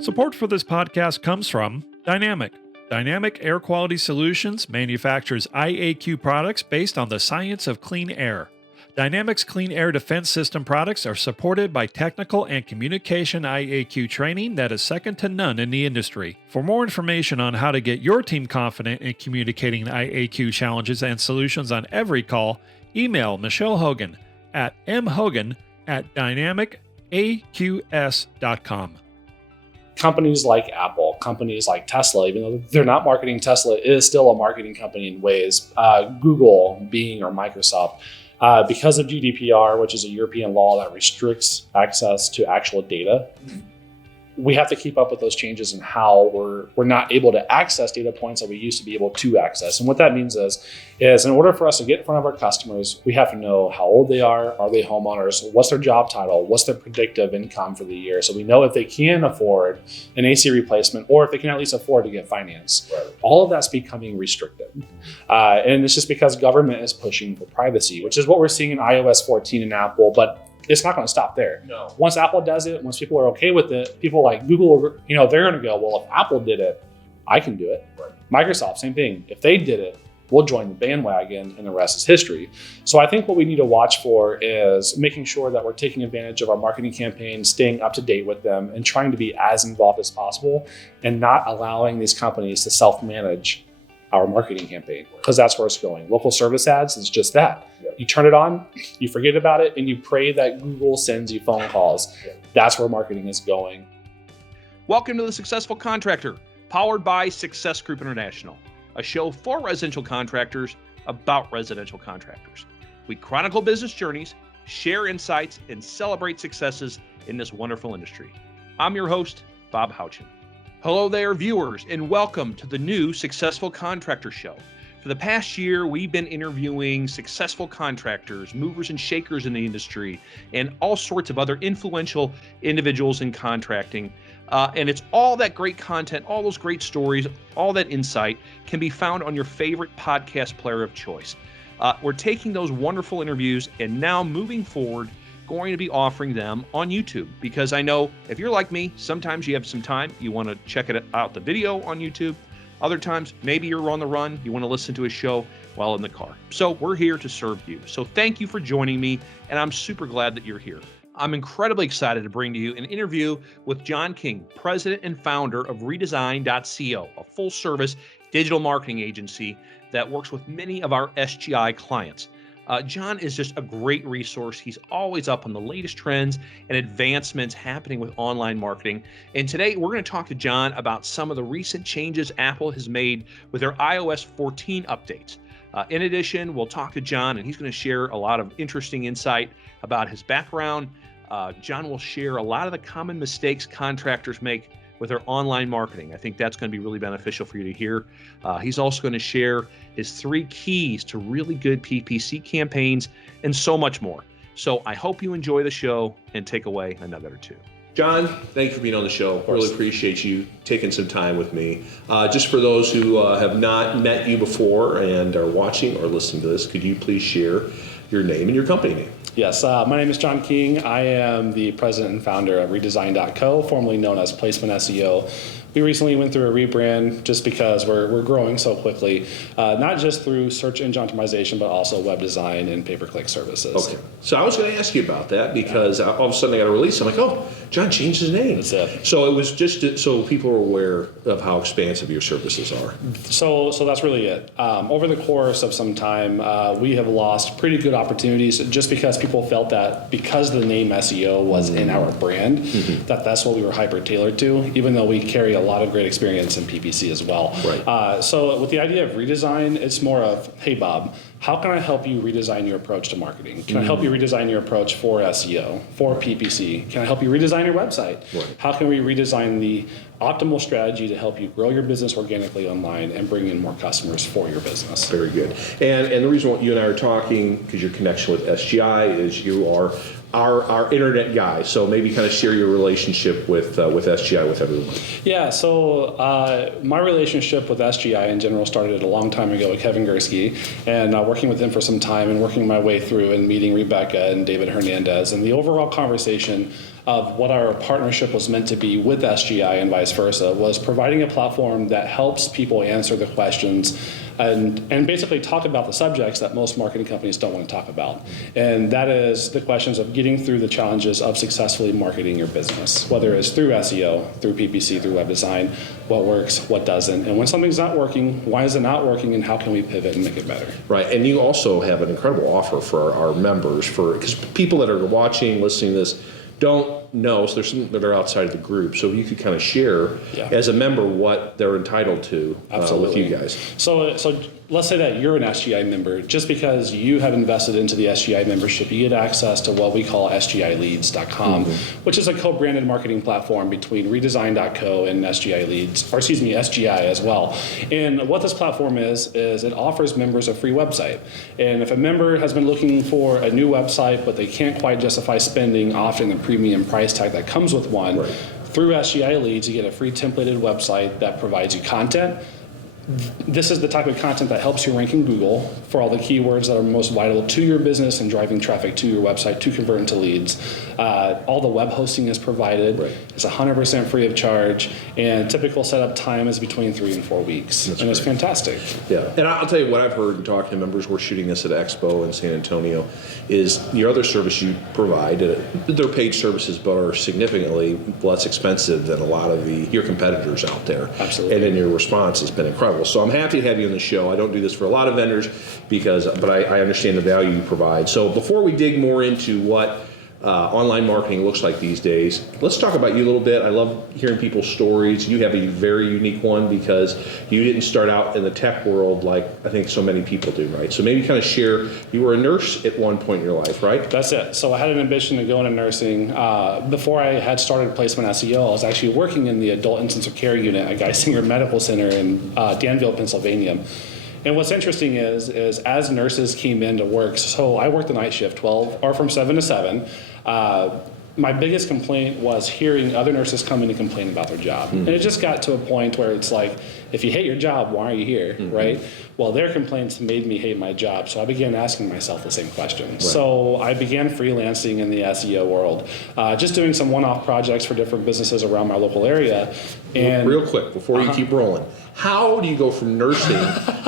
Support for this podcast comes from Dynamic. Dynamic Air Quality Solutions manufactures IAQ products based on the science of clean air. Dynamic's Clean Air Defense System products are supported by technical and communication IAQ training that is second to none in the industry. For more information on how to get your team confident in communicating IAQ challenges and solutions on every call, email Michelle Hogan at mhogan@dynamicaqs.com. Companies like Apple, companies like Tesla, even though they're not marketing, Tesla is still a marketing company in ways. Google, Bing, or Microsoft, because of GDPR, which is a European law that restricts access to actual data, we have to keep up with those changes in how we're not able to access data points that we used to be able to access. And what that means is in order for us to get in front of our customers, we have to know how old they are they homeowners, what's their job title, what's their predictive income for the year, so we know if they can afford an AC replacement or if they can at least afford to get finance. Right. All of that's becoming restricted. And it's just because government is pushing for privacy, which is what we're seeing in iOS 14 in Apple, but it's not going to stop there. No. Once Apple does it, once people are okay with it, people like Google, they're going to go, well, if Apple did it, I can do it. Right. Microsoft, same thing. If they did it, we'll join the bandwagon and the rest is history. So I think what we need to watch for is making sure that we're taking advantage of our marketing campaigns, staying up to date with them, and trying to be as involved as possible and not allowing these companies to self-manage our marketing campaign, because that's where it's going. Local service ads is just that. Yep. You turn it on, you forget about it, and you pray that Google sends you phone calls. Yep. That's where marketing is going. Welcome to the Successful Contractor, powered by Success Group International, a show for residential contractors about residential contractors. We chronicle business journeys, share insights, and celebrate successes in this wonderful industry. I'm your host, Bob Houchin. Hello there, viewers, and welcome to the new Successful Contractor Show. For the past year, we've been interviewing successful contractors, movers and shakers in the industry, and all sorts of other influential individuals in contracting. And it's all that great content, all those great stories, all that insight can be found on your favorite podcast player of choice. We're taking those wonderful interviews and now moving forward, going to be offering them on YouTube, because I know if you're like me, sometimes you have some time, you want to check it out, the video on YouTube. Other times, maybe you're on the run, you want to listen to a show while in the car. So we're here to serve you. So thank you for joining me, and I'm super glad that you're here. I'm incredibly excited to bring to you an interview with John King, president and founder of Redesign.co, a full-service digital marketing agency that works with many of our SGI clients. John is just a great resource. He's always up on the latest trends and advancements happening with online marketing. And today we're going to talk to John about some of the recent changes Apple has made with their iOS 14 updates. In addition, we'll talk to John, and he's going to share a lot of interesting insight about his background. John will share a lot of the common mistakes contractors make with their online marketing. I think that's going to be really beneficial for you to hear. He's also going to share his 3 keys to really good PPC campaigns and so much more. So I hope you enjoy the show and take away a nugget or two. John, thank you for being on the show. Really appreciate you taking some time with me. Just for those who have not met you before and are watching or listening to this, could you please share your name and your company name? Yes, my name is John King. I am the president and founder of Redesign.co, formerly known as Placement SEO. We recently went through a rebrand just because we're growing so quickly, not just through search engine optimization, but also web design and pay-per-click services. Okay. So I was going to ask you about that because all of a sudden I got a release. I'm like, oh, John changed his name. That's it. So it was just so people are aware of how expansive your services are. So that's really it. Over the course of some time, we have lost pretty good opportunities just because people felt that because the name SEO was in our brand, that's what we were hyper-tailored to, even though we carry a lot of great experience in PPC as well. Right. So with the idea of redesign, it's more of, hey, Bob, how can I help you redesign your approach to marketing? Can I help you redesign your approach for SEO, for PPC? Can I help you redesign your website? Right. How can we redesign the optimal strategy to help you grow your business organically online and bring in more customers for your business? Very good. And the reason why you and I are talking, because your connection with SGI is you are our internet guy. So maybe kind of share your relationship with SGI with everyone. Yeah, so my relationship with SGI in general started a long time ago with Kevin Gursky, and working with him for some time and working my way through and meeting Rebecca and David Hernandez, and the overall conversation of what our partnership was meant to be with SGI and vice versa was providing a platform that helps people answer the questions and basically talk about the subjects that most marketing companies don't want to talk about. And that is the questions of getting through the challenges of successfully marketing your business, whether it's through SEO, through PPC, through web design, what works, what doesn't. And when something's not working, why is it not working, and how can we pivot and make it better? Right, and you also have an incredible offer for our members, because people that are watching, listening to this, don't know, so there's some that are outside of the group. So you could kind of share as a member what they're entitled to with you guys. So let's say that you're an SGI member. Just because you have invested into the SGI membership, you get access to what we call SGIleads.com, which is a co-branded marketing platform between Redesign.co and SGI as well. And what this platform is it offers members a free website. And if a member has been looking for a new website, but they can't quite justify spending often the premium price tag that comes with one, through SGI Leads, you get a free templated website that provides you content. This is the type of content that helps you rank in Google for all the keywords that are most vital to your business and driving traffic to your website to convert into leads. All the web hosting is provided. It's 100% free of charge, and typical setup time is between 3 and 4 weeks. It's fantastic. Yeah, and I'll tell you what I've heard and talking to members. We're shooting this at Expo in San Antonio. Is your other service you provide? They're paid services, but are significantly less expensive than a lot of your competitors out there. Absolutely. And then your response has been incredible. So I'm happy to have you on the show. I don't do this for a lot of vendors but I understand the value you provide. So before we dig more into what online marketing looks like these days, let's talk about you a little bit. I love hearing people's stories. You have a very unique one because you didn't start out in the tech world like I think so many people do, right? So maybe kind of share, you were a nurse at one point in your life, right? That's it. So I had an ambition to go into nursing. Before I had started placement SEO, I was actually working in the adult intensive care unit at Geisinger Medical Center in Danville, Pennsylvania. And what's interesting is as nurses came into work, so I worked the night shift, from 7 to 7. My biggest complaint was hearing other nurses come in and complain about their job. And it just got to a point where it's like, if you hate your job, why are you here, right? Well, their complaints made me hate my job, so I began asking myself the same question. Right. So I began freelancing in the SEO world, just doing some one-off projects for different businesses around my local area. And real quick, before you keep rolling, how do you go from nursing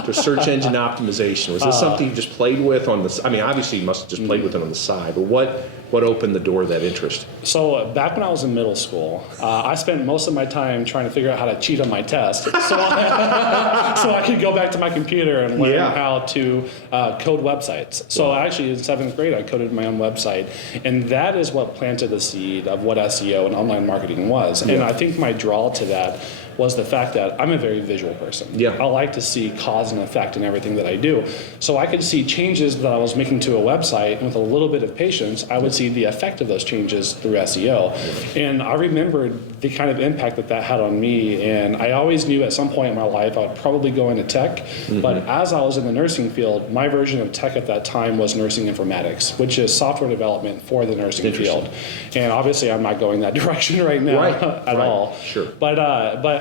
to search engine optimization? Was this something you just played with on the? I mean, obviously you must have just played with it on the side, but what opened the door to that interest? So back when I was in middle school, I spent most of my time trying to figure out how to cheat on my test, so I could go back to my computer and learn how to code websites. So actually in 7th grade, I coded my own website, and that is what planted the seed of what SEO and online marketing was. And I think my draw to that was the fact that I'm a very visual person. I like to see cause and effect in everything that I do. So I could see changes that I was making to a website, and with a little bit of patience, I would see the effect of those changes through SEO. And I remembered the kind of impact that had on me, and I always knew at some point in my life I would probably go into tech, but as I was in the nursing field, my version of tech at that time was nursing informatics, which is software development for the nursing field. And obviously I'm not going that direction right now at all. Sure. But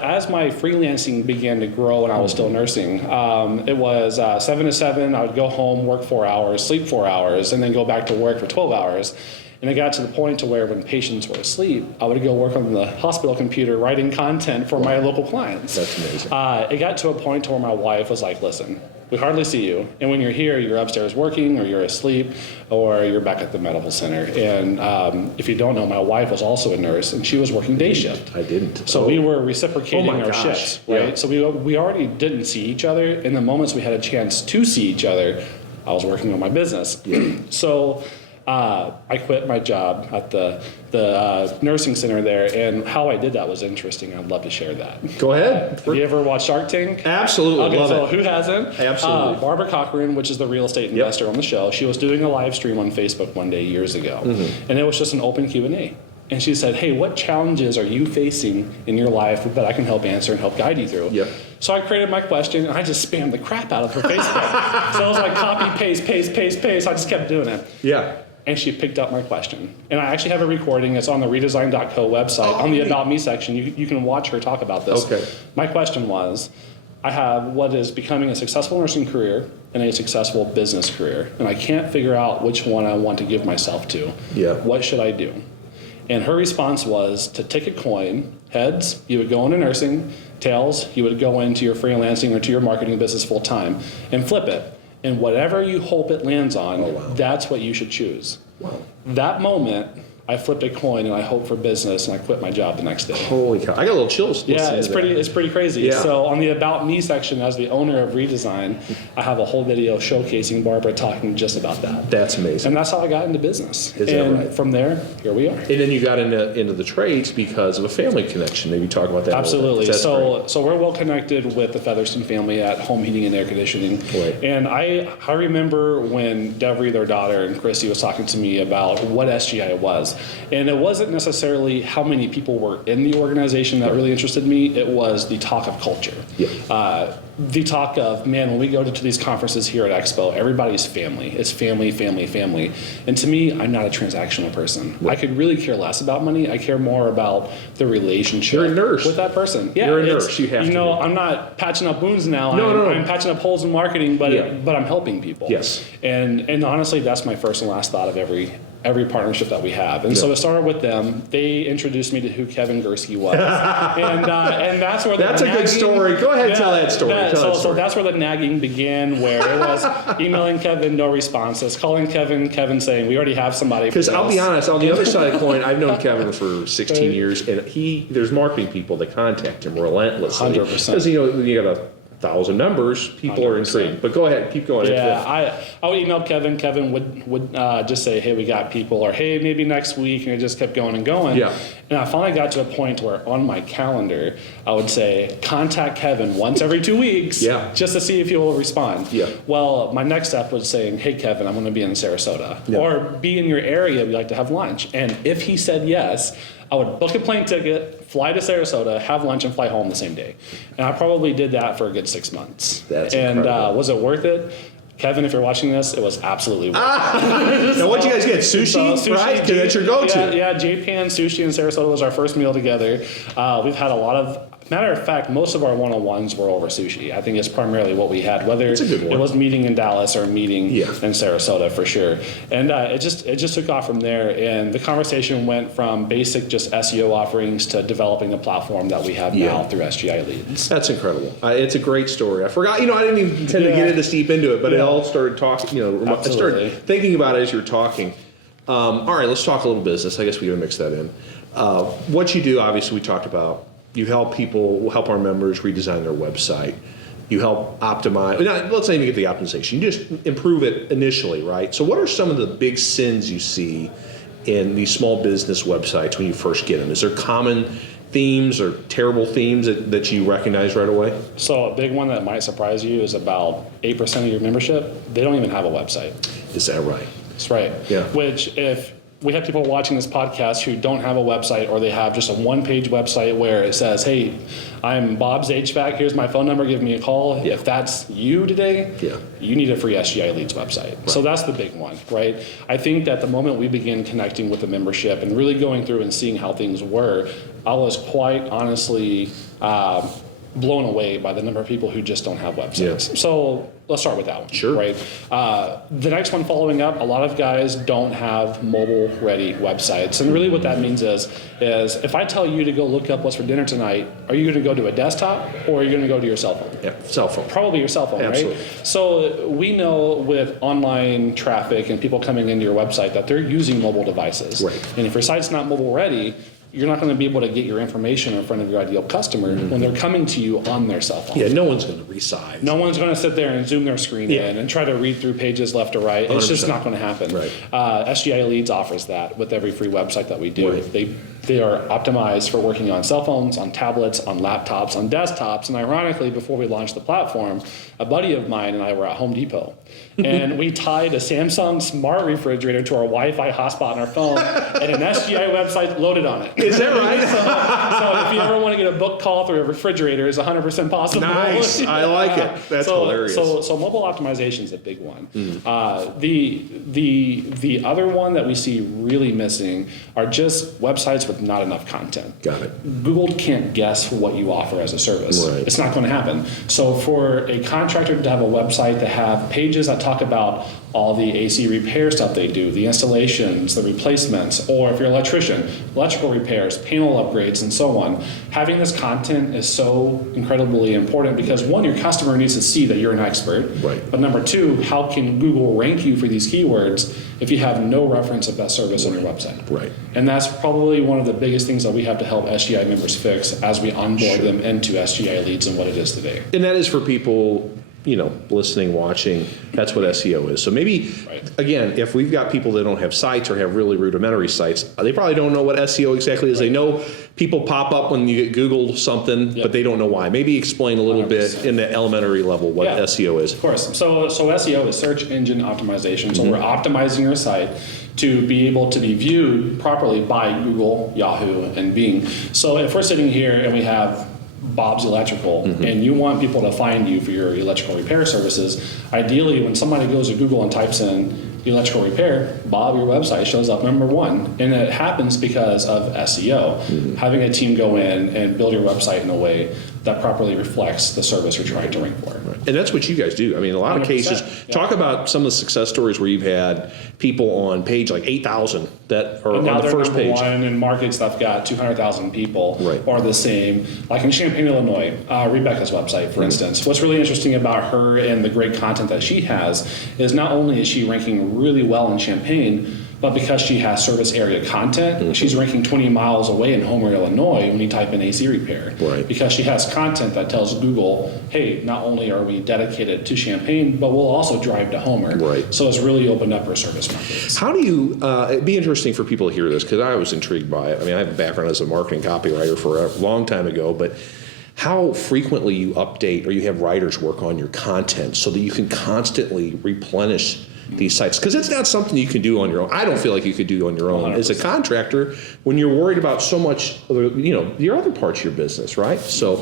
as my freelancing began to grow and I was still nursing, it was 7 to 7. I would go home, work 4 hours, sleep 4 hours, and then go back to work for 12 hours. And it got to the point to where when patients were asleep, I would go work on the hospital computer writing content for my local clients. That's amazing. It got to a point to where my wife was like, listen, we hardly see you. And when you're here, you're upstairs working, or you're asleep, or you're back at the medical center. And if you don't know, my wife was also a nurse, and she was working day shift. I didn't. So we were reciprocating our shifts, right? So we already didn't see each other. In the moments we had a chance to see each other, I was working on my business. So I quit my job at the nursing center there, and how I did that was interesting. I'd love to share that. Go ahead. Have you ever watched Shark Tank? Absolutely. Okay, love so it. Who hasn't? Absolutely. Barbara Cochran, which is the real estate investor on the show, she was doing a live stream on Facebook one day years ago, and it was just an open Q&A. And she said, hey, what challenges are you facing in your life that I can help answer and help guide you through? So I created my question, and I just spammed the crap out of her Facebook. So I was like, copy, paste. I just kept doing it. and she picked up my question. And I actually have a recording. It's on the redesign.co website. On the About Me section, you can watch her talk about this. Okay. My question was, I have what is becoming a successful nursing career and a successful business career, and I can't figure out which one I want to give myself to. Yeah. What should I do? And her response was to take a coin. Heads, you would go into nursing. Tails, you would go into your freelancing or to your marketing business full time and flip it. And whatever you hope it lands on, that's what you should choose. Wow. That moment, I flipped a coin and I hoped for business and I quit my job the next day. Holy cow. I got a little chills. Yeah, it's pretty crazy. Yeah. So on the About Me section, as the owner of Redesign, I have a whole video showcasing Barbara talking just about that. That's amazing. And that's how I got into business. Is that and right? from there, here we are. And then you got into the trades because of a family connection. Maybe talk about that. Absolutely. That's So we're well connected with the Featherston family at Home Heating and Air Conditioning. Right. And I remember when Devery, their daughter, and Christy was talking to me about what SGI was. And it wasn't necessarily how many people were in the organization that really interested me. It was the talk of culture. Yeah. The talk of, man, when we go to these conferences here at Expo, everybody's family. It's family, family, family. And to me, I'm not a transactional person. Right. I could really care less about money. I care more about the relationship You're a nurse. with that person. Yeah, You're a nurse. You have to know, be. I'm not patching up wounds now. No. I'm patching up holes in marketing, but Yeah. but I'm helping people. Yes. And honestly, that's my first and last thought of every partnership that we have. And so it started with them. They introduced me to who Kevin Gursky was. and that's where That's a good story. Go ahead and tell that story. So that's where the nagging began, where it was emailing Kevin, no responses, calling Kevin saying, we already have somebody. Because I'll be honest, on the other side of the coin, I've known Kevin for 16 years, and there's marketing people that contact him relentlessly. 100%. Because, you got 1,000 numbers, people are 100%. intrigued. But go ahead, keep going. Yeah, I would email Kevin. Kevin would just say, hey, we got people, or hey, maybe next week, and it just kept going and going. Yeah. And I finally got to a point where on my calendar, I would say, contact Kevin once every 2 weeks, Yeah. just to see if he will respond. Yeah. Well, my next step was saying, hey, Kevin, I'm going to be in Sarasota, Yeah. or be in your area. We'd like to have lunch. And if he said yes, I would book a plane ticket, fly to Sarasota, have lunch, and fly home the same day. And I probably did that for a good 6 months. That's and incredible. Was it worth it? Kevin, if you're watching this, it was absolutely worth it. Now, what'd you guys get? Sushi, right? 'Cause that's your go-to. Yeah, J-Pan Sushi in Sarasota was our first meal together. We've had a lot of, matter of fact, most of our one-on-ones were over sushi. I think it's primarily what we had, whether That's a good one. it was meeting in Dallas or meeting Yeah. in Sarasota for sure. And it just took off from there. And the conversation went from basic just SEO offerings to developing a platform that we have now through SGI Leads. That's incredible. It's a great story. I forgot, I didn't even intend to get in this deep into it, but it all started talking, I Absolutely. started thinking about it as you were talking. All right, let's talk a little business. I guess we got to mix that in. What you do, obviously, we talked about. You help our members redesign their website. You help optimize. Let's not even get the optimization. You just improve it initially, right? So what are some of the big sins you see in these small business websites when you first get them? Is there common themes or terrible themes that you recognize right away? So a big one that might surprise you is about 8% of your membership, they don't even have a website. Is that right? That's right. Yeah. Which if we have people watching this podcast who don't have a website, or they have just a one-page website where it says, hey, I'm Bob's HVAC, here's my phone number, give me a call. Yeah. If that's you today, Yeah. you need a free SGI Leads website. Right. So that's the big one, right? I think that the moment we begin connecting with the membership and really going through and seeing how things were, I was quite honestly blown away by the number of people who just don't have websites. Yeah. So let's start with that one. Sure. Right. The next one following up, a lot of guys don't have mobile-ready websites, and really what that means is if I tell you to go look up what's for dinner tonight, are you going to go to a desktop or are you going to go to your cell phone? Yeah, cell phone. Probably your cell phone, Absolutely. right? So we know with online traffic and people coming into your website that they're using mobile devices. Right. And if your site's not mobile-ready, you're not going to be able to get your information in front of your ideal customer when they're coming to you on their cell phone. Yeah, no one's going to resize. No one's going to sit there and zoom their screen in and try to read through pages left to right. It's just 100%. not going to happen. Right. SGI Leads offers that with every free website that we do. Right. They are optimized for working on cell phones, on tablets, on laptops, on desktops. And ironically, before we launched the platform, a buddy of mine and I were at Home Depot. And we tied a Samsung smart refrigerator to our Wi-Fi hotspot on our phone and an SGI website loaded on it. Is that right? So if you ever want to get a book call through a refrigerator, it's 100% possible. Nice. I like it. That's hilarious. So mobile optimization is a big one. The other one that we see really missing are just websites with not enough content. Got it. Google can't guess what you offer as a service. Right. It's not going to happen. So for a contractor to have a website that have pages that talk about all the AC repair stuff they do, the installations, the replacements, or if you're an electrician, electrical repairs, panel upgrades, and so on. Having this content is so incredibly important because one, your customer needs to see that you're an expert. Right. But number two, how can Google rank you for these keywords if you have no reference of that service on your website? Right. And that's probably one of the biggest things that we have to help SGI members fix as we onboard them into SGI leads and what it is today. And that is for people, listening, watching, that's what SEO is. So maybe, again, if we've got people that don't have sites or have really rudimentary sites, they probably don't know what SEO exactly is. They know people pop up when you get Googled something, but they don't know why. Maybe explain a little 100%. Bit in the elementary level what SEO is. Of course. So SEO is search engine optimization. So we're optimizing your site to be able to be viewed properly by Google, Yahoo, and Bing. So if we're sitting here and we have Bob's Electrical, and you want people to find you for your electrical repair services, ideally when somebody goes to Google and types in electrical repair, Bob, your website shows up number one. And it happens because of SEO. Having a team go in and build your website in a way that properly reflects the service you're trying to rank for. And that's what you guys do. I mean, a lot of cases, talk about some of the success stories where you've had people on page like 8,000 that are on the first page. One in markets that've got 200,000 people or the same. Like in Champaign, Illinois, Rebecca's website, for instance. What's really interesting about her and the great content that she has is not only is she ranking really well in Champaign, but because she has service area content, she's ranking 20 miles away in Homer, Illinois when you type in AC repair. Right. Because she has content that tells Google, hey, not only are we dedicated to Champaign, but we'll also drive to Homer. Right. So it's really opened up her service markets. How do you, it'd be interesting for people to hear this because I was intrigued by it. I mean, I have a background as a marketing copywriter for a long time ago, but how frequently you update or you have writers work on your content so that you can constantly replenish these sites, because it's not something you can do on your own. I don't feel like you could do on your own 100%. As a contractor when you're worried about so much of your other parts of your business, right? So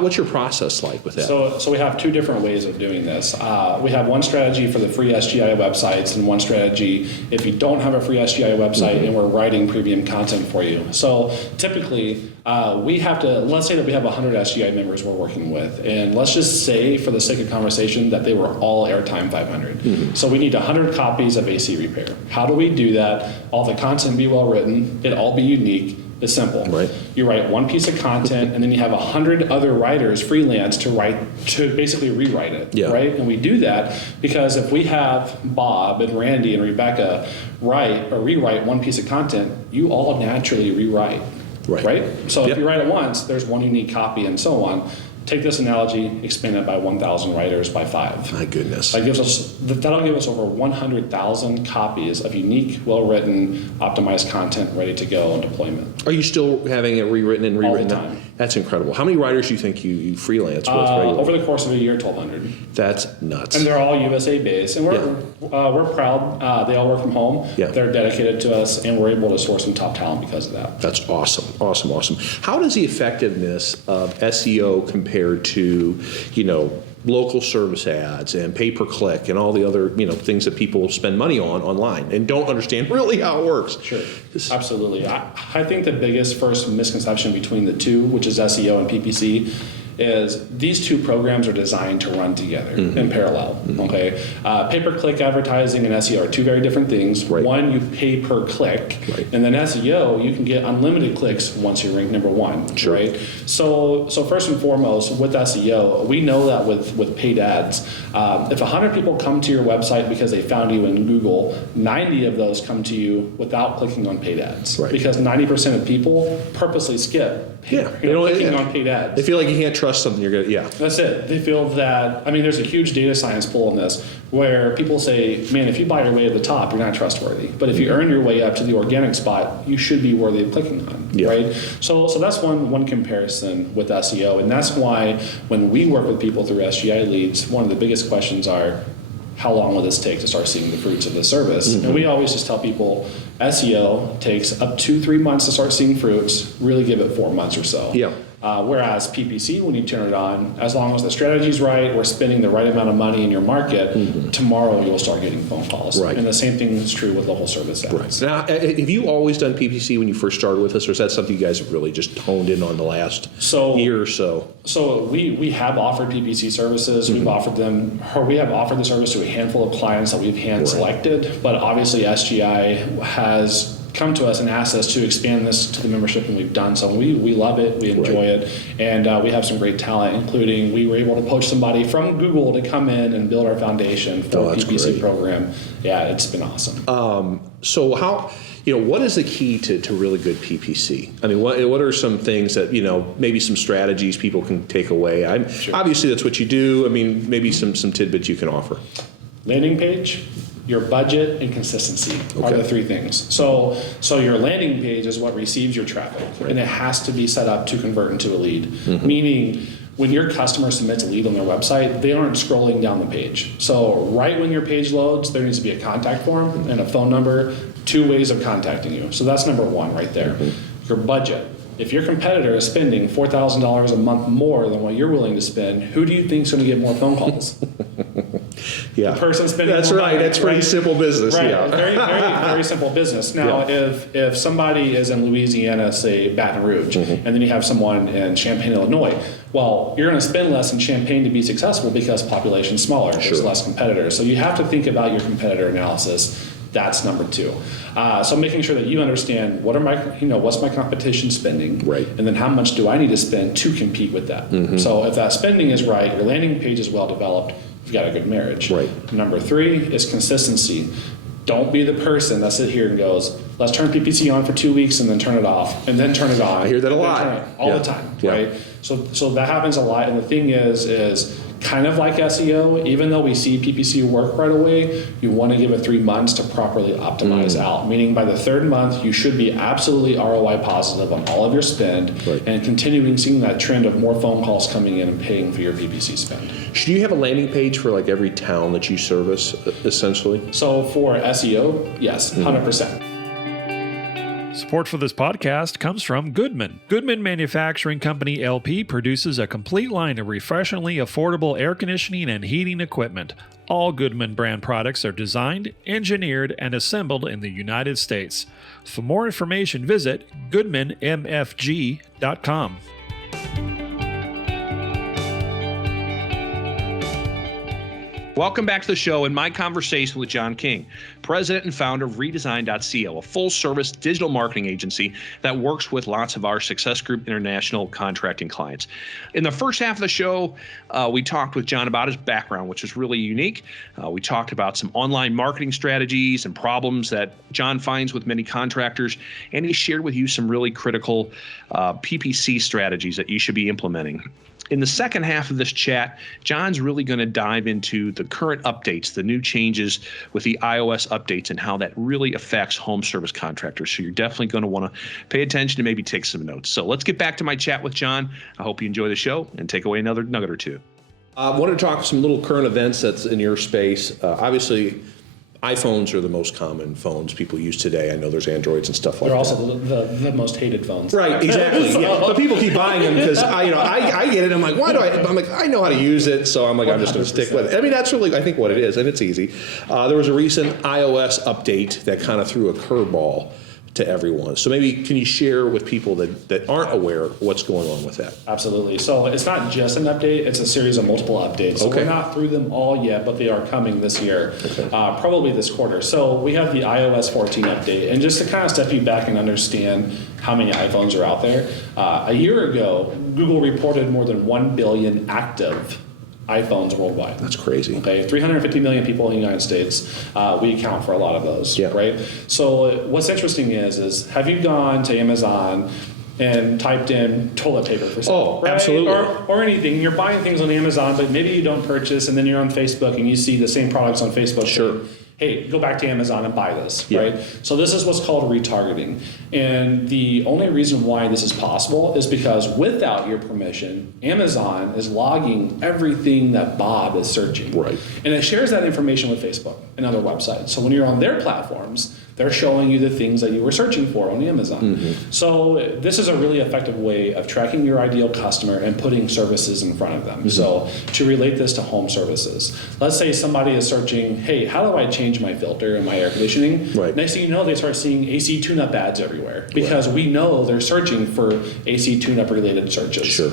what's your process like with that? So we have two different ways of doing this. We have one strategy for the free SGI websites and one strategy if you don't have a free SGI website and we're writing premium content for you. So typically we have to, let's say that we have 100 SGI members we're working with, and let's just say for the sake of conversation that they were all airtime 500. So we need 100 copies of AC repair. How do we do that? All the content be well written, it all be unique. It's simple. Right. You write one piece of content and then you have 100 other writers freelance to basically rewrite it. Yeah. Right? And we do that because if we have Bob and Randy and Rebecca write or rewrite one piece of content, you all naturally rewrite. Right? So if you write it once, there's one unique copy and so on. Take this analogy, expand it by 1,000 writers by 5. My goodness. That'll give us over 100,000 copies of unique, well-written, optimized content ready to go on deployment. Are you still having it rewritten and rewritten? All the time. That's incredible. How many writers do you think you freelance with regularly? Over the course of a year, 1,200. That's nuts. And they're all USA based, and we're proud. They all work from home. Yeah. They're dedicated to us, and we're able to source some top talent because of that. That's awesome. How does the effectiveness of SEO compare to, local service ads and pay-per-click and all the other, things that people spend money on online and don't understand really how it works? Sure, absolutely. I think the biggest first misconception between the two, which is SEO and PPC, is these two programs are designed to run together in parallel. Okay, pay-per-click advertising and SEO are two very different things. Right. One, you pay per click, and then SEO, you can get unlimited clicks once you rank number one. Sure. Right. So first and foremost, with SEO, we know that with paid ads, if 100 people come to your website because they found you in Google, 90 of those come to you without clicking on paid ads. Right. Because 90% of people purposely skip clicking on paid ads. They feel like you can't trust something you're going to, yeah. That's it. They feel that, there's a huge data science pull in this where people say, man, if you buy your way to the top, you're not trustworthy. But if you earn your way up to the organic spot, you should be worthy of clicking on, right? So that's one comparison with SEO. And that's why when we work with people through SGI leads, one of the biggest questions are, how long will this take to start seeing the fruits of the service? And we always just tell people SEO takes up to 3 months to start seeing fruits, really give it 4 months or so. Yeah. Whereas PPC, when you turn it on, as long as the strategy's right, we're spending the right amount of money in your market, tomorrow you'll start getting phone calls. Right. And the same thing is true with the whole service ads. Right. Now, have you always done PPC when you first started with us, or is that something you guys have really just honed in on the last year or so? So we have offered PPC services. We have offered the service to a handful of clients that we've hand selected, but obviously SGI has come to us and asked us to expand this to the membership, and we've done so. We love it, we enjoy it, and we have some great talent, including we were able to poach somebody from Google to come in and build our foundation for a PPC program. Yeah, it's been awesome. So how, what is the key to really good PPC? What are some things that, maybe some strategies people can take away? Obviously that's what you do. Maybe some tidbits you can offer. Landing page, your budget, and consistency are the three things. So your landing page is what receives your traffic, and it has to be set up to convert into a lead. Meaning, when your customer submits a lead on their website, they aren't scrolling down the page. So right when your page loads, there needs to be a contact form and a phone number, 2 ways of contacting you. So that's number one right there. Your budget. If your competitor is spending $4,000 a month more than what you're willing to spend, who do you think is going to get more phone calls? The person spending That's more right. money, That's pretty simple business. Right. Yeah. Very, very, very simple business. Now, if somebody is in Louisiana, say Baton Rouge, and then you have someone in Champaign, Illinois, well, you're going to spend less in Champaign to be successful because population's smaller. There's less competitors. So you have to think about your competitor analysis. That's number two. So making sure that you understand what's my competition spending, and then how much do I need to spend to compete with that. So if that spending is right, your landing page is well developed, you've got a good marriage. Number three is consistency. Don't be the person that sits here and goes, let's turn PPC on for 2 weeks and then turn it off and then turn it on. I hear that a lot. All the time, right? So that happens a lot. And the thing is kind of like SEO, even though we see PPC work right away, you want to give it 3 months to properly optimize out. Meaning by the third month, you should be absolutely ROI positive on all of your spend and continuing seeing that trend of more phone calls coming in and paying for your PPC spend. Should you have a landing page for like every town that you service, essentially? So for SEO, yes, 100%. Support for this podcast comes from Goodman. Goodman Manufacturing Company LP produces a complete line of refreshingly affordable air conditioning and heating equipment. All Goodman brand products are designed, engineered, and assembled in the United States. For more information, visit goodmanmfg.com. Welcome back to the show and my conversation with John King, president and founder of Redesign.co, a full-service digital marketing agency that works with lots of our Success Group International contracting clients. In the first half of the show, we talked with John about his background, which was really unique. We talked about some online marketing strategies and problems that John finds with many contractors, and he shared with you some really critical PPC strategies that you should be implementing. In the second half of this chat, John's really going to dive into the current updates, the new changes with the iOS updates and how that really affects home service contractors. So you're definitely going to want to pay attention and maybe take some notes. So let's get back to my chat with John. I hope you enjoy the show and take away another nugget or two. I wanted to talk some little current events that's in your space. Obviously, iPhones are the most common phones people use today. I know there's Androids and stuff like that. They're also the most hated phones. Right, exactly. But people keep buying them because I get it. I'm like, I know how to use it, so I'm just going to stick with it. That's really, I think, what it is, and it's easy. There was a recent iOS update that kind of threw a curveball to everyone. So maybe can you share with people that aren't aware what's going on with that? Absolutely. So it's not just an update, it's a series of multiple updates. So we're not through them all yet, but they are coming this year, probably this quarter. So we have the iOS 14 update. And just to kind of step you back and understand how many iPhones are out there, a year ago, Google reported more than 1 billion active iPhones worldwide. That's crazy. Okay, 350 million people in the United States. We account for a lot of those, right? So what's interesting is have you gone to Amazon and typed in toilet paper for sale. Oh, absolutely. Or anything. You're buying things on Amazon, but maybe you don't purchase, and then you're on Facebook and you see the same products on Facebook. Sure. Saying, hey, go back to Amazon and buy this, Yeah. right? So this is what's called retargeting. And the only reason why this is possible is because without your permission, Amazon is logging everything that Bob is searching. Right. And it shares that information with Facebook and other websites. So when you're on their platforms, they're showing you the things that you were searching for on Amazon. Mm-hmm. So this is a really effective way of tracking your ideal customer and putting services in front of them. Mm-hmm. So to relate this to home services, let's say somebody is searching, hey, how do I change my filter in my air conditioning? Right. Next thing you know, they start seeing AC tune-up ads everywhere because we know they're searching for AC tune-up related searches. Sure.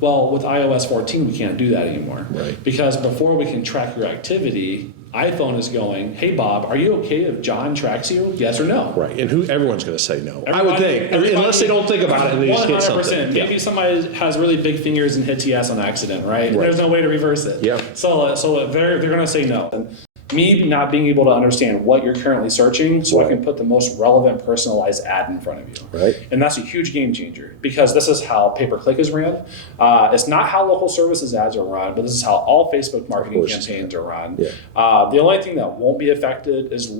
Well, with iOS 14, we can't do that anymore. Right. Because before we can track your activity, iPhone is going, hey, Bob, are you okay if John tracks you? Yes or no? Right, and everyone's going to say no. I would Everybody- think, everybody- unless they don't think about it and they just hit 100%. something. Maybe somebody has really big fingers and hits yes on accident, right? Right. There's no way to reverse it. Yeah. So they're going to say no. And me not being able to understand what you're currently searching, so I can put the most relevant personalized ad in front of you. Right. And that's a huge game changer because this is how pay-per-click is ran. It's not how local services ads are run, but this is how all Facebook marketing campaigns are run. Yeah. The only thing that won't be affected is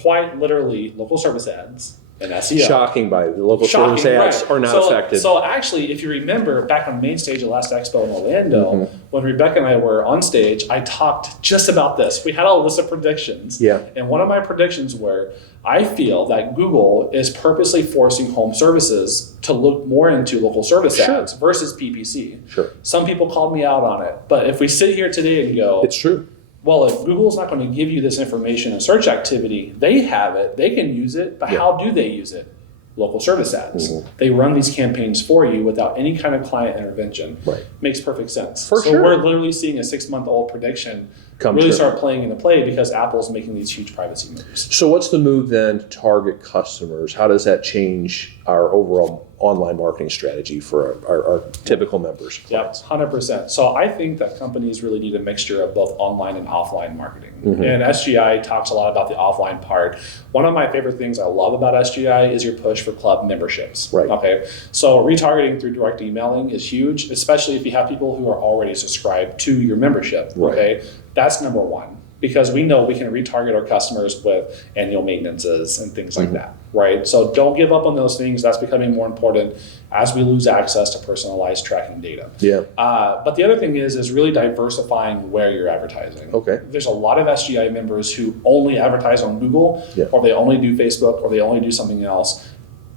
quite literally local service ads and SEO. Shocking by the local service ads are not affected. So actually, if you remember back on main stage of last expo in Orlando, when Rebecca and I were on stage, I talked just about this. We had a list of predictions. Yeah. And one of my predictions were, I feel that Google is purposely forcing home services to look more into local service ads versus PPC. Sure. Some people called me out on it. But if we sit here today and go, It's true. well, if Google's not going to give you this information and search activity, they have it, they can use it, but how do they use it? Local service ads. They run these campaigns for you without any kind of client intervention. Right. Makes perfect sense. For so sure. we're literally seeing a 6-month-old prediction Come really true. start playing into play because Apple's making these huge privacy moves. So what's the move then to target customers? How does that change our overall online marketing strategy for our typical members? Yep, 100%. So I think that companies really need a mixture of both online and offline marketing. And SGI talks a lot about the offline part. One of my favorite things I love about SGI is your push for club memberships. Right. Okay. So retargeting through direct emailing is huge, especially if you have people who are already subscribed to your membership. Right. Okay. That's number one. Because we know we can retarget our customers with annual maintenances and things like that, right? So don't give up on those things. That's becoming more important as we lose access to personalized tracking data. Yeah. But the other thing is really diversifying where you're advertising. Okay. There's a lot of SGI members who only advertise on Google, or they only do Facebook, or they only do something else.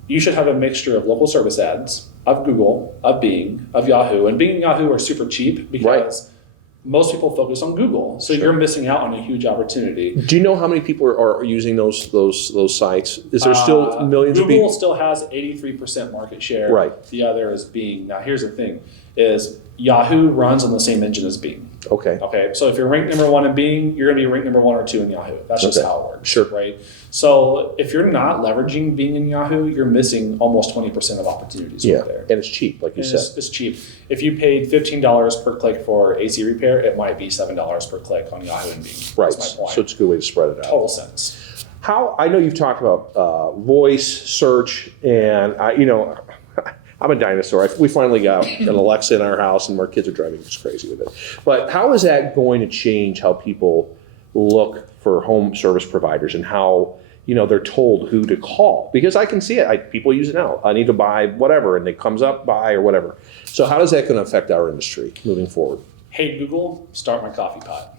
You should have a mixture of local service ads, of Google, of Bing, of Yahoo. And Bing and Yahoo are super cheap because most people focus on Google, so you're missing out on a huge opportunity. Do you know how many people are using those sites? Is there still millions of people? Google still has 83% market share. Right. The other is Bing. Now, here's the thing: is Yahoo runs on the same engine as Bing. Okay. Okay. So if you're ranked number 1 in Bing, you're going to be ranked number 1 or 2 in Yahoo. That's just how it works. Sure. Right. So if you're not leveraging Bing and Yahoo, you're missing almost 20% of opportunities right there. And it's cheap, like you said. It's cheap. If you paid $15 per click for AC repair, it might be $7 per click on Yahoo and Bing. Right. That's my point. So it's a good way to spread it out. Total sense. I know you've talked about voice search, and I'm a dinosaur. We finally got an Alexa in our house, and our kids are driving us crazy with it. But how is that going to change how people look for home service providers and how they're told who to call? Because I can see it. People use it now. I need to buy whatever, and it comes up, buy or whatever. So how is that going to affect our industry moving forward? Hey, Google, start my coffee pot.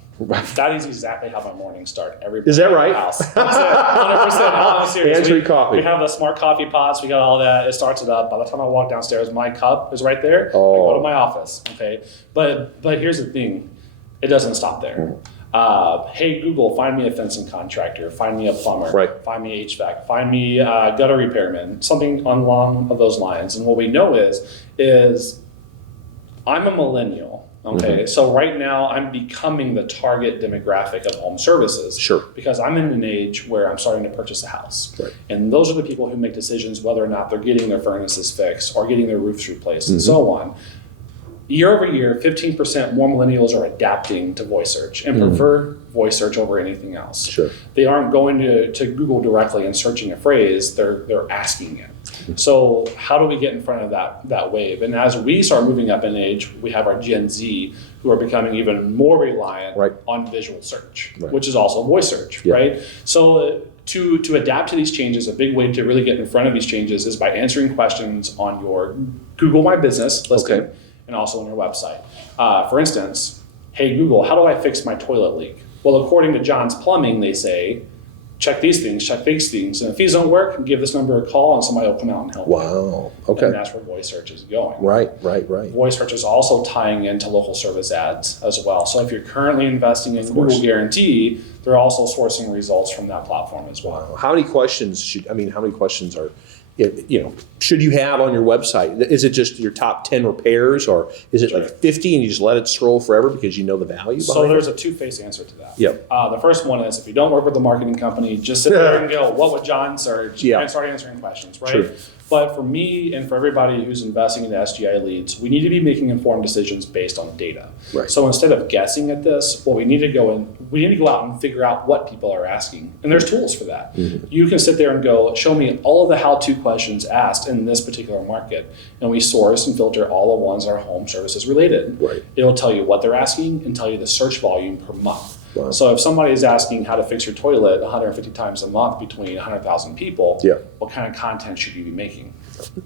That is exactly how my mornings start. Is that right? House. That's it. 100%. I'm serious. Pantry coffee. We have the smart coffee pots. We got all that. It starts it up. By the time I walk downstairs, my cup is right there. I go to my office. Okay. But here's the thing. It doesn't stop there. Hey, Google, find me a fencing contractor. Find me a plumber. Right. Find me HVAC. Find me a gutter repairman. Something along of those lines. And what we know is I'm a millennial. Okay, so right now I'm becoming the target demographic of home services. Sure. Because I'm in an age where I'm starting to purchase a house. Right. And those are the people who make decisions whether or not they're getting their furnaces fixed or getting their roofs replaced and so on. Year over year, 15% more millennials are adapting to voice search and prefer voice search over anything else. Sure. They aren't going to Google directly and searching a phrase, they're asking it. So how do we get in front of that wave? And as we start moving up in age, we have our Gen Z who are becoming even more reliant on visual search, which is also voice search, right? So to adapt to these changes, a big way to really get in front of these changes is by answering questions on your Google My Business listing and also on your website. For instance, hey Google, how do I fix my toilet leak? Well, according to John's Plumbing, they say, check these things, check these things. And if these don't work, give this number a call and somebody will come out and help you. Wow. Okay. And that's where voice search is going. Right. Voice search is also tying into local service ads as well. So if you're currently investing in Google Guarantee, they're also sourcing results from that platform as well. Wow. How many questions are, should you have on your website? Is it just your top 10 repairs, or is it like 50 and you just let it scroll forever because you know the value behind it? So there's a two-faced answer to that. Yep. The first one is if you don't work with a marketing company, just sit there and go, what would John search? And start answering questions, right? True. But for me and for everybody who's investing in the SGI leads, we need to be making informed decisions based on data. Right. So instead of guessing at this, we need to go out and figure out what people are asking. And there's tools for that. Mm-hmm. You can sit there and go, show me all of the how-to questions asked in this particular market. And we source and filter all the ones that are home services related. Right. It'll tell you what they're asking and tell you the search volume per month. Wow. So if somebody is asking how to fix your toilet 150 times a month between 100,000 people, what kind of content should you be making?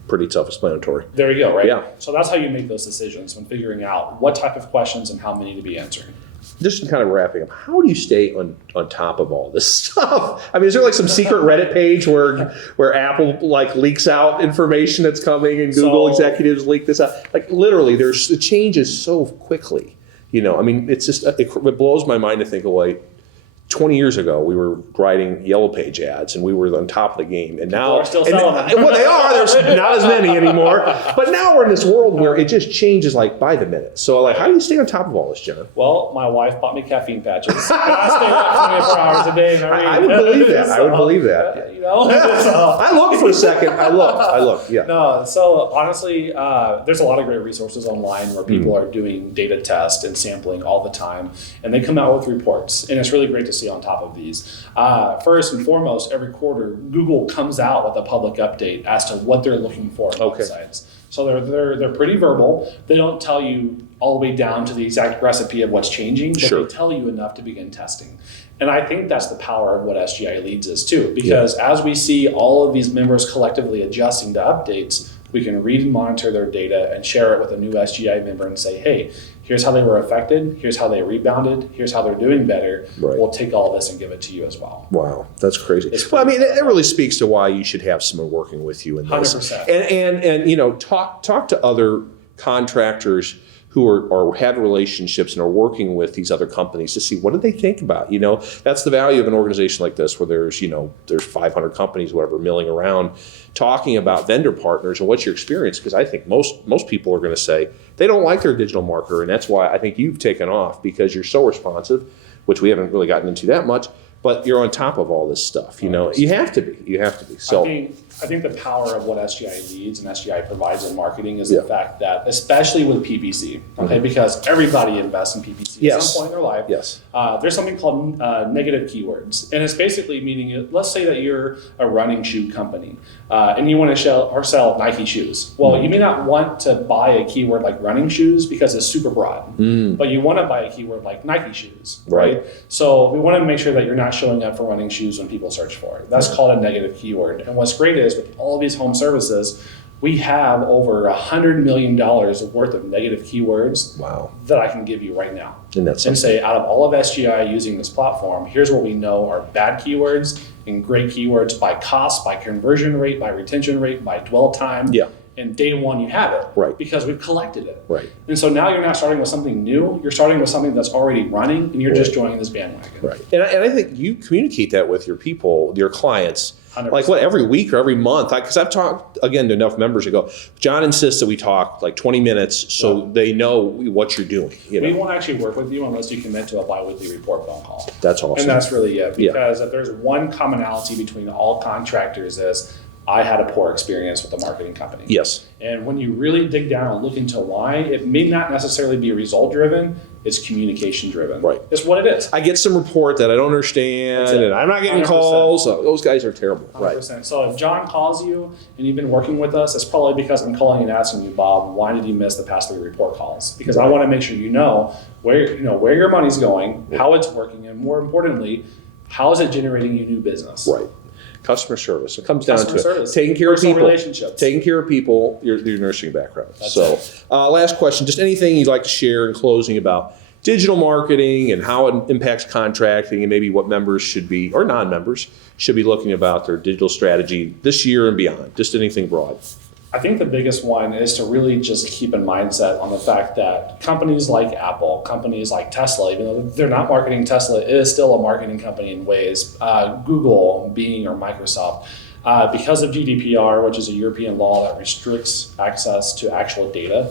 Pretty self-explanatory. There you go, right? Yeah. So that's how you make those decisions when figuring out what type of questions and how many to be answering. Just kind of wrapping up, how do you stay on top of all this stuff? I mean, is there like some secret Reddit page where Apple like leaks out information that's coming and Google executives leak this out? Like literally, it changes so quickly. I mean, it's just, it blows my mind to think of like 20 years ago, we were writing Yellow Page ads and we were on top of the game. And now, people are still selling them. Well, they are. There's not as many anymore. But now we're in this world where it just changes like by the minute. So like, how do you stay on top of all this, John? Well, my wife bought me caffeine patches. And I stay up 24 hours a day. And I would believe that. So, I would believe that. I looked for a second. I looked. Yeah. No, so honestly, there's a lot of great resources online where people are doing data tests and sampling all the time. And they come out with reports. And it's really great to see on top of these. First and foremost, every quarter, Google comes out with a public update as to what they're looking for on websites. So they're pretty verbal. They don't tell you all the way down to the exact recipe of what's changing, but they tell you enough to begin testing. And I think that's the power of what SGI Leads is too, because as we see all of these members collectively adjusting to updates, we can read and monitor their data and share it with a new SGI member and say, hey, here's how they were affected, here's how they rebounded, here's how they're doing better. Right. We'll take all this and give it to you as well. Wow, that's crazy. Well, I mean, it really speaks to why you should have someone working with you in this. 100%. And talk to other contractors who are have relationships and are working with these other companies to see what do they think about. That's the value of an organization like this, where there's 500 companies, whatever, milling around, talking about vendor partners and what's your experience. Because I think most people are going to say they don't like their digital marketer, and that's why I think you've taken off, because you're so responsive, which we haven't really gotten into that much. But you're on top of all this stuff. You have to be. So I think the power of what SGI leads and SGI provides in marketing is the fact that, especially with PPC, because everybody invests in PPC at some point in their life. Yes. There's something called negative keywords, and it's basically meaning, let's say that you're a running shoe company and you want to sell Nike shoes. Well, you may not want to buy a keyword like running shoes because it's super broad, but you want to buy a keyword like Nike shoes, right? So we want to make sure that you're not showing up for running shoes when people search for it. That's called a negative keyword. And what's great is with all of these home services, we have over $100 million worth of negative keywords that I can give you right now. And say, out of all of SGI using this platform, here's what we know are bad keywords and great keywords by cost, by conversion rate, by retention rate, by dwell time. Yeah. And day one, you have it, because we've collected it. Right. And so now you're not starting with something new. You're starting with something that's already running, and you're just joining this bandwagon. Right. And I think you communicate that with your people, your clients, 100%. Like every week or every month? Because I've talked, again, to enough members who go, John insists that we talk like 20 minutes so they know what you're doing. We won't actually work with you unless you commit to a bi-weekly report phone call. That's awesome. And that's really it. Because if there's one commonality between all contractors is, I had a poor experience with the marketing company. Yes. And when you really dig down and look into why, it may not necessarily be result driven, it's communication driven. Right. It's what it is. I get some report that I don't understand, and I'm not getting 100%. calls. So those guys are terrible. 100%. Right. So if John calls you and you've been working with us, it's probably because I'm calling and asking you, Bob, why did you miss the past 3 report calls? Because I want to make sure you know where your money's going, how it's working, and more importantly, how is it generating you new business? Right. Customer service. It comes down to service. taking care of people. Relationships. Taking care of people, your nursing background. Last question, just anything you'd like to share in closing about digital marketing and how it impacts contracting, and maybe what members should be, or non-members, should be looking about their digital strategy this year and beyond. Just anything broad. I think the biggest one is to really just keep in mindset on the fact that companies like Apple, companies like Tesla, even though they're not marketing Tesla, it is still a marketing company in ways. Google, Bing, or Microsoft, because of GDPR, which is a European law that restricts access to actual data,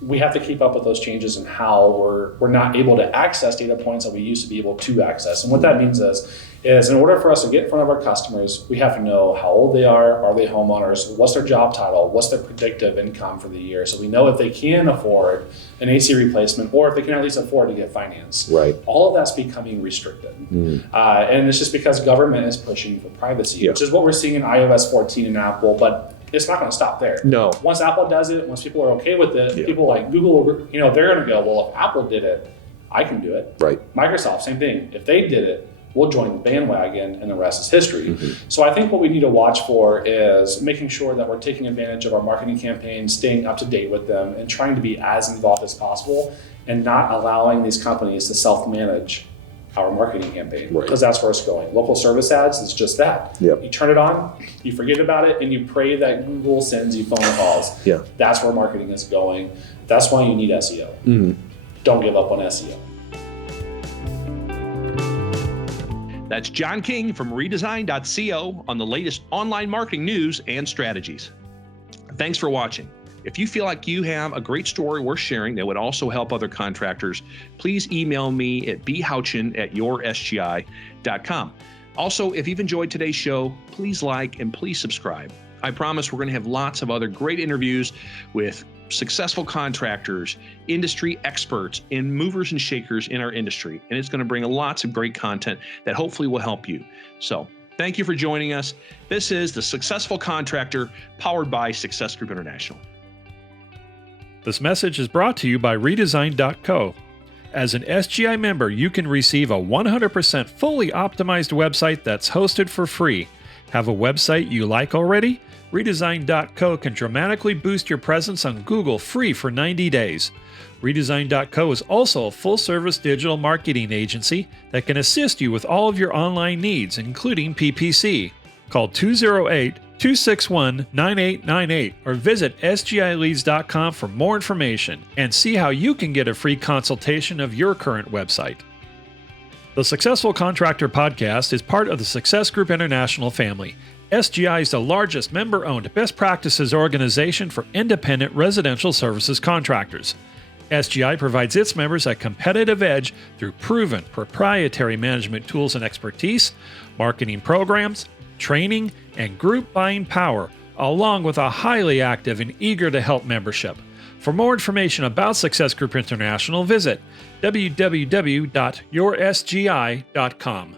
we have to keep up with those changes in how we're not able to access data points that we used to be able to access. And what that means is in order for us to get in front of our customers, we have to know how old they are they homeowners, what's their job title, what's their predictive income for the year, so we know if they can afford an AC replacement or if they can at least afford to get financed. Right. All of that's becoming restricted. And it's just because government is pushing for privacy, which is what we're seeing in iOS 14 in Apple, but it's not going to stop there. No. Once Apple does it, once people are okay with it, people like Google, they're going to go, well, if Apple did it, I can do it. Right. Microsoft, same thing. If they did it, we'll join the bandwagon, and the rest is history. So I think what we need to watch for is making sure that we're taking advantage of our marketing campaigns, staying up to date with them, and trying to be as involved as possible, and not allowing these companies to self-manage our marketing campaign, because that's where it's going. Local service ads is just that. Yep. You turn it on, you forget about it, and you pray that Google sends you phone calls. That's where marketing is going. That's why you need SEO. Don't give up on SEO. That's John King from redesign.co on the latest online marketing news and strategies. Thanks for watching. If you feel like you have a great story worth sharing that would also help other contractors, please email me at bhouchin@yoursgi.com. Also, if you've enjoyed today's show, please like and please subscribe. I promise we're going to have lots of other great interviews with successful contractors, industry experts, and movers and shakers in our industry. And it's going to bring lots of great content that hopefully will help you. So thank you for joining us. This is the Successful Contractor, powered by Success Group International. This message is brought to you by Redesign.co. As an SGI member, you can receive a 100% fully optimized website that's hosted for free. Have a website you like already? Redesign.co can dramatically boost your presence on Google free for 90 days. Redesign.co is also a full-service digital marketing agency that can assist you with all of your online needs, including PPC. Call 208-261-9898 or visit sgileads.com for more information and see how you can get a free consultation of your current website. The Successful Contractor Podcast is part of the Success Group International family. SGI is the largest member-owned best practices organization for independent residential services contractors. SGI provides its members a competitive edge through proven proprietary management tools and expertise, marketing programs, training, and group buying power, along with a highly active and eager to help membership. For more information about Success Group International, visit www.yoursgi.com.